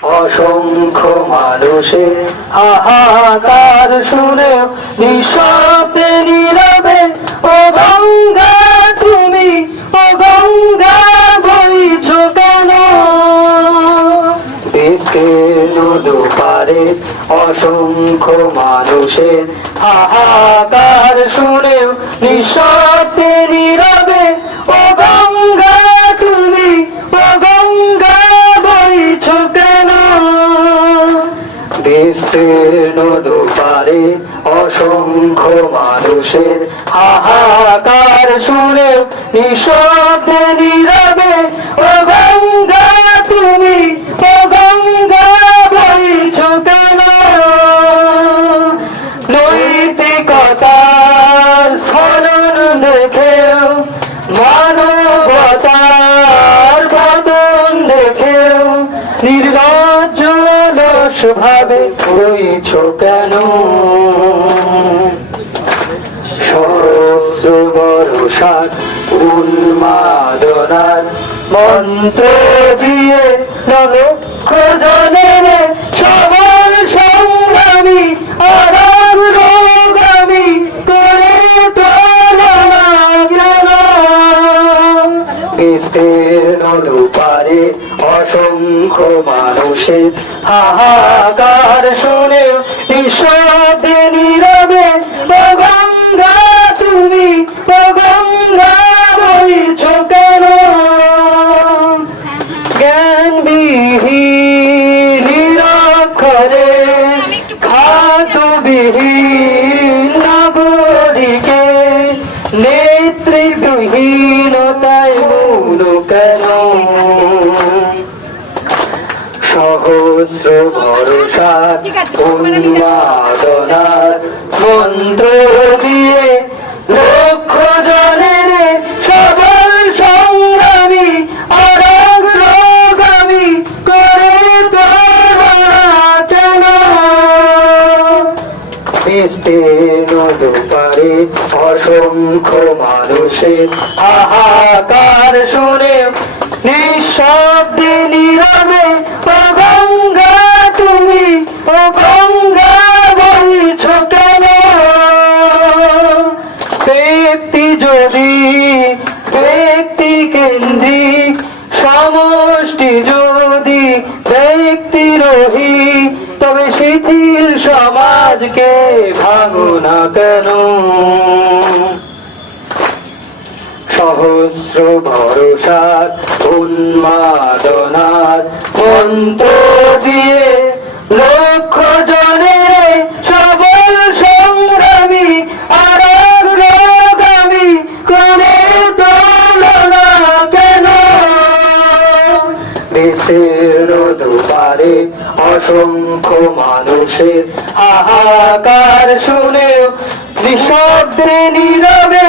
অসংখ্য মানুষের হাহাকার শুনে নিঃশব্দে নীরবে ও গঙ্গা তুমি, ও গঙ্গা বইছ কেন? বিস্তীর্ণ দুপারে অসংখ্য মানুষের হাহাকার শুনে নিঃশব্দে নীরবে ও গঙ্গা তুমি, ও গঙ্গা বইছ কেন? বিস্তীর্ণ দুপারে অসংখ্য মানুষের হাহাকার শুনে নিঃশব্দে নীরবে ও গঙ্গা তুমি, ও গঙ্গা বইছ কেন? নৈতিকতার স্খলন দেখেও, মানবতার পতন দেখেও নির্লজ্জ ভাবে রইছ কেন? সহস্র বর্ষার উন্মাদনার মন্ত্র দিয়ে লক্ষ জনের সবল সংগ্রামী আরাম রোগামী করে তোলা গেল। বিস্তীর্ণ দুপারে অসংখ্য মানুষের হাহাকার শুনে নিঃশব্দে নীরবে ও গঙ্গা তুমি, ও গঙ্গা বইছ কেন? জ্ঞানবিহীন নিরক্ষরে খাদ্যবিহীন নাগরিকে নেতৃত্বহীনতায় মৌন কেন? সহস্র ভরসার উন্মাদনার মন্ত্র দিয়ে লক্ষ জনের সবল সংগ্রামী অগ্রগামী করে তোলা কেন? বিস্তীর্ণ দুপারে অসংখ্য মানুষের হাহাকার শুনে নিঃশব্দে নীরবে ও গঙ্গা তুমি, ও গঙ্গা বইছ কেন? ব্যক্তি যদি ব্যক্তি কেন্দ্রিক, সমষ্টি যদি ব্যক্তিরহিত, তবে শিথিল সমাজকে ভাঙো না কেন? সহস্র ভরসার উন্মাদনার মন্ত্র দিয়ে লক্ষ জনের সবল সংগ্রামী আর অগ্রগামী করে তোলা কেন? বিস্তীর্ণ দুপারে অসংখ্য মানুষের হাহাকার শুনে নিঃশব্দে নীরবে